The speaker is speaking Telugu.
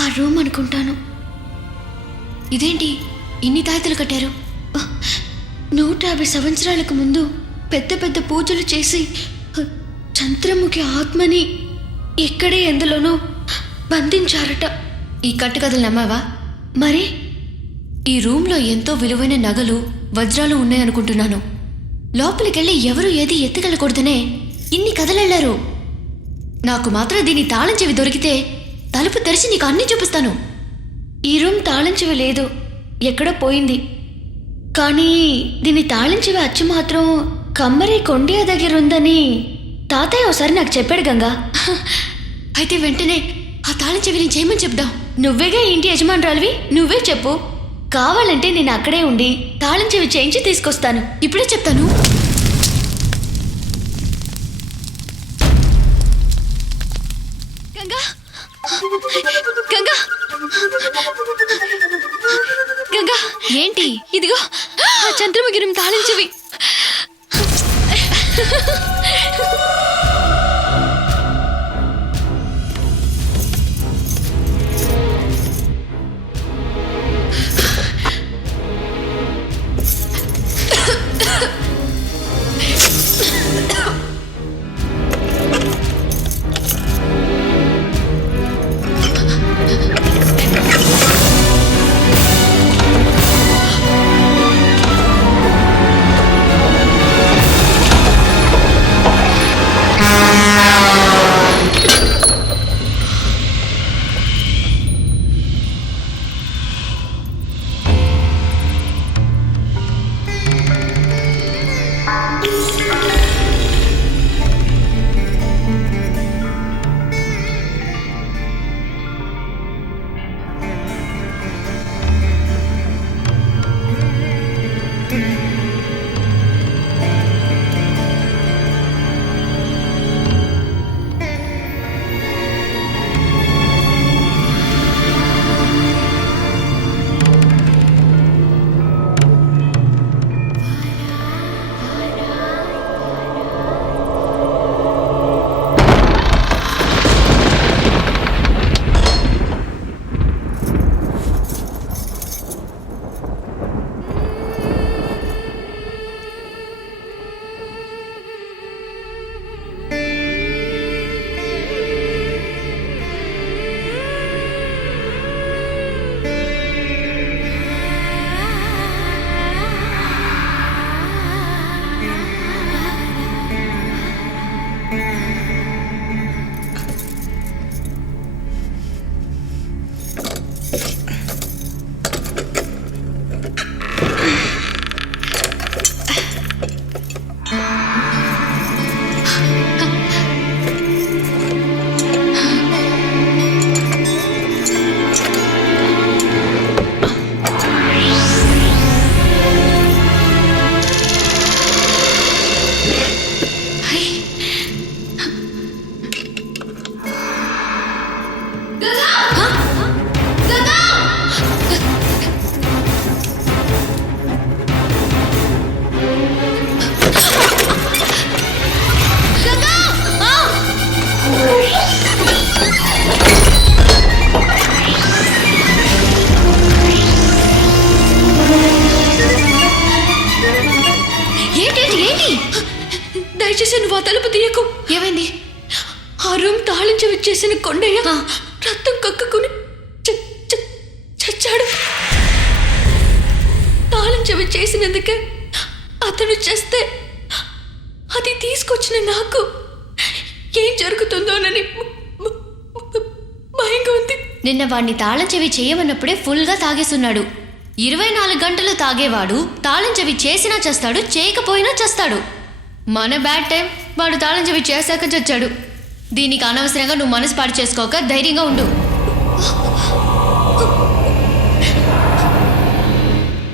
ఆ రూమ్ అనుకుంటాను. ఇదేంటి ఇన్ని తాయెత్తులు కట్టారు? 150 సంవత్సరాలకు ముందు పెద్ద పెద్ద పూజలు చేసి చంద్రముఖి ఆత్మని ఇక్కడే ఎందులోనో బంధించారట. ఈ కట్టుకథలు నమ్మావా? మరి ఈ రూమ్లో ఎంతో విలువైన నగలు వజ్రాలు ఉన్నాయనుకుంటున్నాను. లోపలికెళ్ళి ఎవరు ఏది ఎత్తుకెళ్ళకూడదనే ఇన్ని కథలెళ్లారు. నాకు మాత్రం దీని తాళం చెవి దొరికితే తలుపు తెరిచి నీకు అన్నీ చూపిస్తాను. ఈ రూమ్ తాళం చెవి లేదు, ఎక్కడో పోయింది. కానీ దీని తాళం చెవి అచ్చు మాత్రం కమ్మరి కొండియా దగ్గర ఉందని తాతయ్య ఒకసారి నాకు చెప్పాడు గంగా. అయితే వెంటనే ఆ తాళం చెవి నేను చేయమని చెప్దాం. నువ్వేగా ఇంటి యజమానురాలివి, నువ్వే చెప్పు. కావాలంటే నేను అక్కడే ఉండి తాళం చెవి చేయించి తీసుకొస్తాను. ఇప్పుడే చెప్తాను. గంగా, గంగా, గంగా, ఏంటి? ఇదిగో ఆ చంద్రముఖి తాళం చెవి. దయచేసి నువ్వు ఆ తలుపు తీయకు. ఏమైంది? ఆ రూమ్ తాళం చెవి చేసిన కొండయ్య రక్తం కక్కుకుని చచ్చాడు. తాళం చెవి చేసినందుకే అతను చేస్తే అది తీసుకొచ్చిన నాకు ఏం జరుగుతుందోనని భయంగా ఉంది. నిన్న వాడిని తాళం చెవి చేయమన్నప్పుడే ఫుల్గా తాగేస్తున్నాడు. 24 గంటలు తాగేవాడు తాళం చెవి చేసినా చేస్తాడు, చేయకపోయినా చేస్తాడు. మన బ్యాడ్ టైం వాడు తాళం చెవి చేశాక చచ్చాడు. దీనికి అనవసరంగా నువ్వు మనసు పాడు చేసుకోక ధైర్యంగా ఉండు.